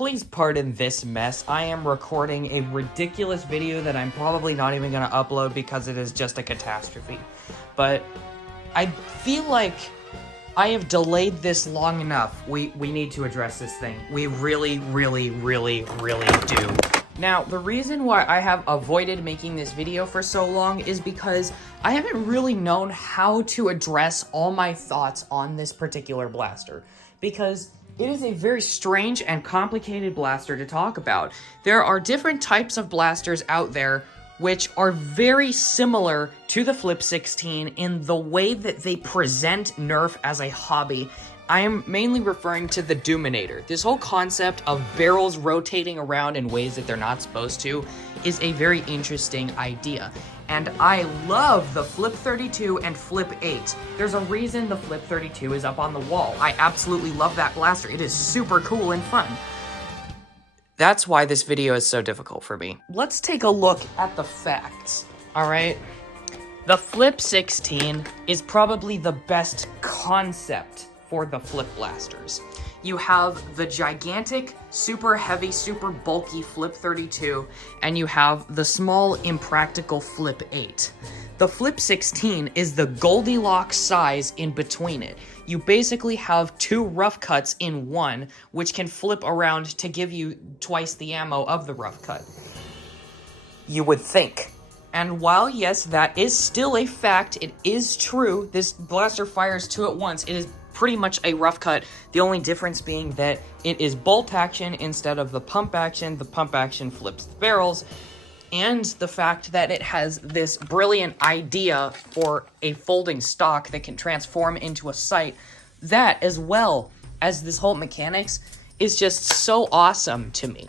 Please pardon this mess. I am recording a ridiculous video that I'm probably not even going to upload because it is just a catastrophe. But I feel like I have delayed this long enough. We need to address this thing. We really do. Now, the reason why I have avoided making this video for so long is because I haven't really known how to address all my thoughts on this particular blaster. Because it is a very strange and complicated blaster to talk about. There are different types of blasters out there which are very similar to the Flip-16 in the way that they present Nerf as a hobby. I am mainly referring to the Doominator. This whole concept of barrels rotating around in ways that they're not supposed to is a very interesting idea. And I love the Flip-32 and Flip-8. There's a reason the Flip-32 is up on the wall. I absolutely love that blaster. It is super cool and fun. That's why this video is so difficult for me. Let's take a look at the facts, all right? The Flip-16 is probably the best concept for the flip blasters. You have the gigantic, super heavy, super bulky Flip-32, and you have the small, impractical Flip-8. The Flip-16 is the Goldilocks size in between it. You basically have two rough cuts in one, which can flip around to give you twice the ammo of the rough cut. You would think. And while, yes, that is still a fact, it is true, this blaster fires two at once, it is pretty much a rough cut, the only difference being that it is bolt action instead of the pump action. The pump action flips the barrels, and the fact that it has this brilliant idea for a folding stock that can transform into a sight, that as well as this whole mechanics is just so awesome to me.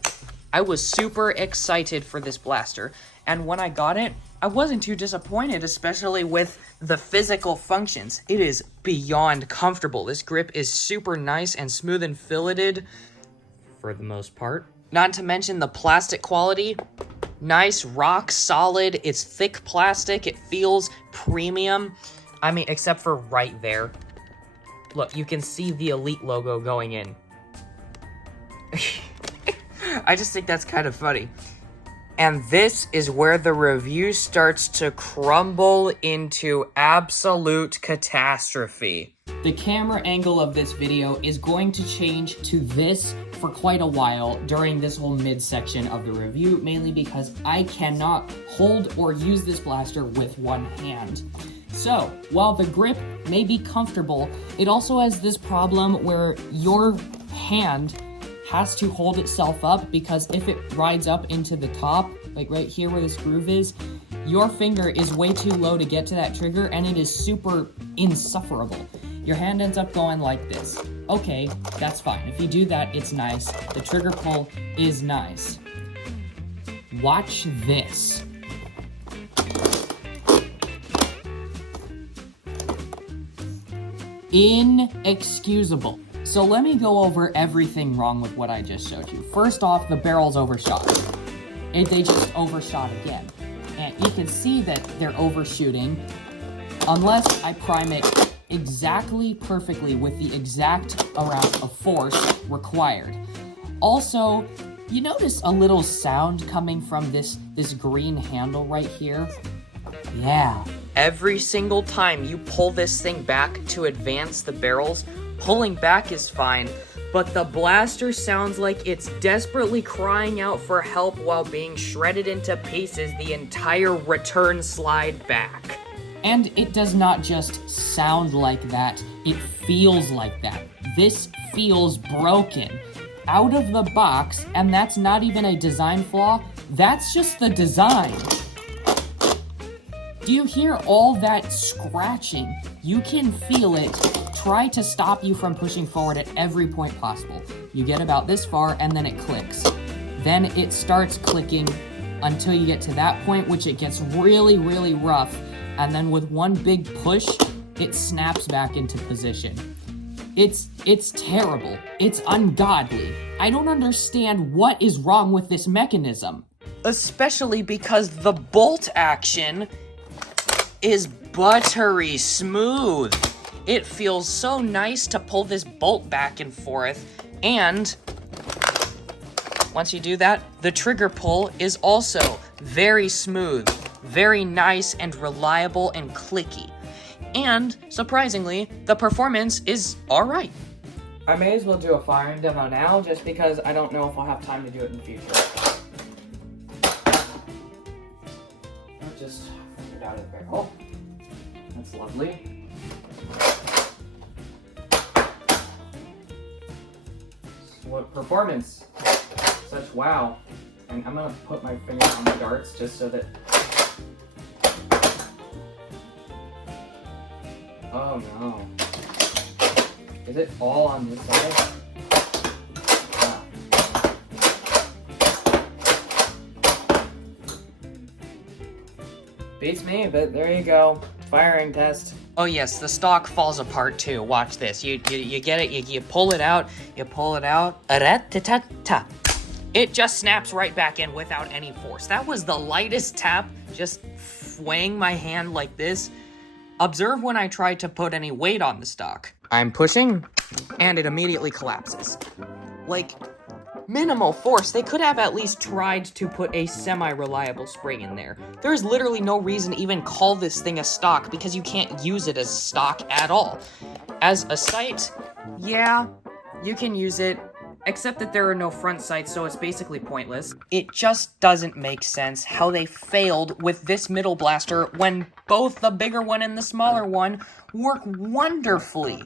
I was super excited for this blaster, and when I got it, I wasn't too disappointed, especially with the physical functions. It is beyond comfortable. This grip is super nice and smooth and filleted for the most part. Not to mention the plastic quality. Nice, rock solid. It's thick plastic. It feels premium. I mean, except for right there. Look, you can see the Elite logo going in. I just think that's kind of funny. And this is where the review starts to crumble into absolute catastrophe. The camera angle of this video is going to change to this for quite a while during this whole midsection of the review, mainly because I cannot hold or use this blaster with one hand. So, while the grip may be comfortable, it also has this problem where your hand has to hold itself up, because if it rides up into the top, like right here where this groove is, your finger is way too low to get to that trigger, and it is super insufferable. Your hand ends up going like this. Okay, that's fine. If you do that, it's nice. The trigger pull is nice. Watch this. Inexcusable. So let me go over everything wrong with what I just showed you. First off, the barrel's overshot. They just overshot again. And you can see that they're overshooting unless I prime it exactly perfectly with the exact amount of force required. Also, you notice a little sound coming from this green handle right here? Yeah. Every single time you pull this thing back to advance the barrels, pulling back is fine, but the blaster sounds like it's desperately crying out for help while being shredded into pieces the entire return slide back. And it does not just sound like that, it feels like that. This feels broken. Out of the box, and that's not even a design flaw, that's just the design. Do you hear all that scratching? You can feel it try to stop you from pushing forward at every point possible. You get about this far, and then it clicks. Then it starts clicking until you get to that point, which it gets really rough, and then with one big push, it snaps back into position. It's terrible. It's ungodly. I don't understand what is wrong with this mechanism. Especially because the bolt action is buttery smooth. It feels so nice to pull this bolt back and forth, and Once you do that, the trigger pull is also very smooth, very nice and reliable and clicky. And, surprisingly, the performance is alright. I may as well do a firing demo now, just because I don't know if I'll have time to do it in the future. I'll just get it out of the barrel. That's lovely. What performance? Such wow. And I'm gonna put my finger on the darts just so that... Oh no. Is it all on this side? Ah. Beats me, but there you go. Firing test. Oh yes, the stock falls apart too. Watch this. You get it, you pull it out, ta. It just snaps right back in without any force. That was the lightest tap, just swaying my hand like this. Observe when I try to put any weight on the stock. I'm pushing, and it immediately collapses. Like, minimal force. They could have at least tried to put a semi-reliable spring in there. There's literally no reason to even call this thing a stock because you can't use it as stock at all. As a sight, yeah, you can use it, except that there are no front sights, so it's basically pointless. It just doesn't make sense how they failed with this middle blaster when both the bigger one and the smaller one work wonderfully.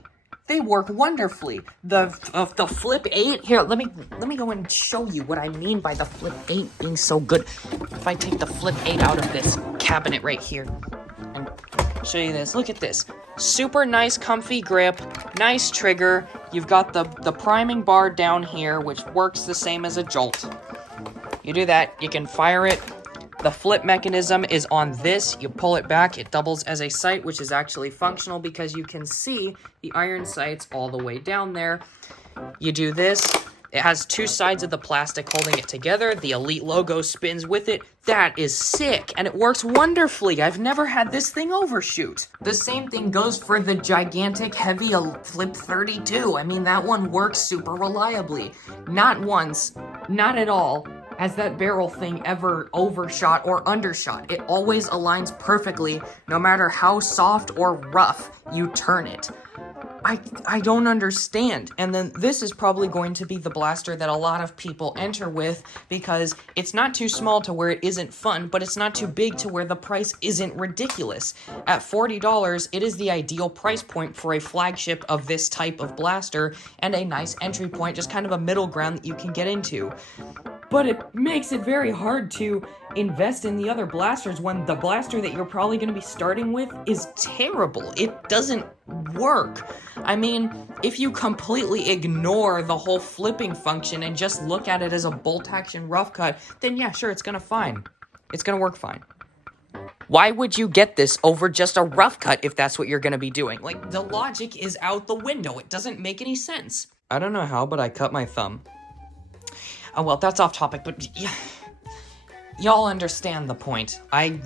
They work wonderfully. The Flip-8, here, let me go and show you what I mean by the Flip-8 being so good. If I take the Flip-8 out of this cabinet right here and show you this, look at this. Super nice, comfy grip, nice trigger. You've got the priming bar down here, which works the same as a Jolt. You do that, you can fire it. The flip mechanism is on this. You pull it back, it doubles as a sight, which is actually functional because you can see the iron sights all the way down there. You do this. It has two sides of the plastic holding it together. The Elite logo spins with it. That is sick, and it works wonderfully. I've never had this thing overshoot. The same thing goes for the gigantic, heavy Flip-32. I mean, that one works super reliably. Not once, not at all, has that barrel thing ever overshot or undershot. It always aligns perfectly, no matter how soft or rough you turn it. I don't understand. And then this is probably going to be the blaster that a lot of people enter with because it's not too small to where it isn't fun, but it's not too big to where the price isn't ridiculous. At $40, it is the ideal price point for a flagship of this type of blaster and a nice entry point, just kind of a middle ground that you can get into. But it makes it very hard to invest in the other blasters when the blaster that you're probably going to be starting with is terrible. It doesn't work. I mean, if you completely ignore the whole flipping function and just look at it as a bolt action rough cut, then yeah, sure, it's going to work fine. Why would you get this over just a rough cut if that's what you're going to be doing? Like, the logic is out the window. It doesn't make any sense. I don't know how, but I cut my thumb. Oh, well, that's off topic, but yeah, y'all understand the point. I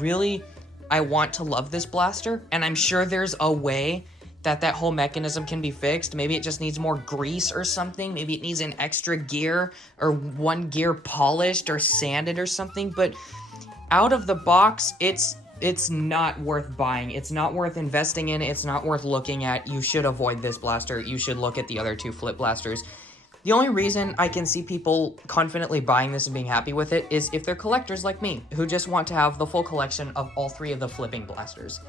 want to love this blaster, and I'm sure there's a way that whole mechanism can be fixed. Maybe it just needs more grease or something. Maybe it needs an extra gear or one gear polished or sanded or something, but out of the box, it's not worth buying. It's not worth investing in. It's not worth looking at. You should avoid this blaster. You should look at the other two flip blasters. The only reason I can see people confidently buying this and being happy with it is if they're collectors like me, who just want to have the full collection of all three of the flipping blasters.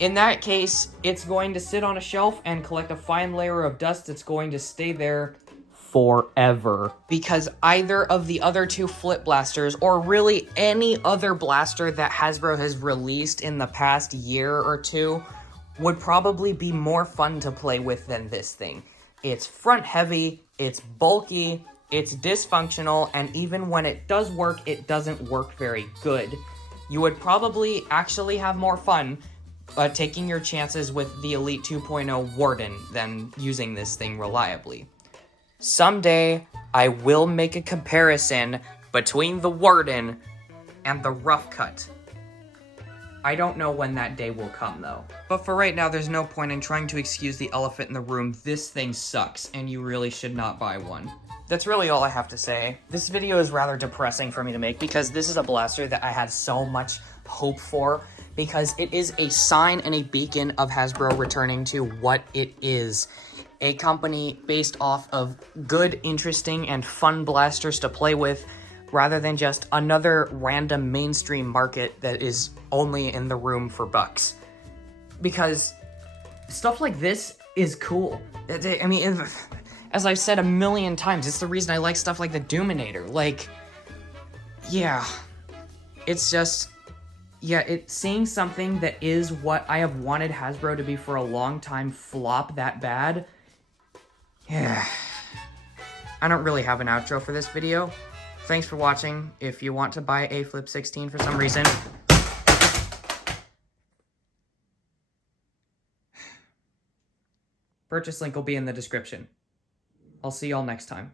In that case, it's going to sit on a shelf and collect a fine layer of dust that's going to stay there forever. Because either of the other two flip blasters, or really any other blaster that Hasbro has released in the past year or two, would probably be more fun to play with than this thing. It's front heavy, it's bulky, it's dysfunctional, and even when it does work, it doesn't work very good. You would probably actually have more fun taking your chances with the Elite 2.0 Warden than using this thing reliably. Someday, I will make a comparison between the Warden and the Rough Cut. I don't know when that day will come, though. But for right now, there's no point in trying to excuse the elephant in the room. This thing sucks, and you really should not buy one. That's really all I have to say. This video is rather depressing for me to make because this is a blaster that I had so much hope for, because it is a sign and a beacon of Hasbro returning to what it is. A company based off of good, interesting, and fun blasters to play with, rather than just another random mainstream market that is only in the room for bucks. Because stuff like this is cool. I mean, as I've said a million times, it's the reason I like stuff like the Doominator. Like, yeah, it's just, yeah, seeing something that is what I have wanted Hasbro to be for a long time flop that bad. Yeah. I don't really have an outro for this video. Thanks for watching. If you want to buy a Flip-16 for some reason, purchase link will be in the description. I'll see y'all next time.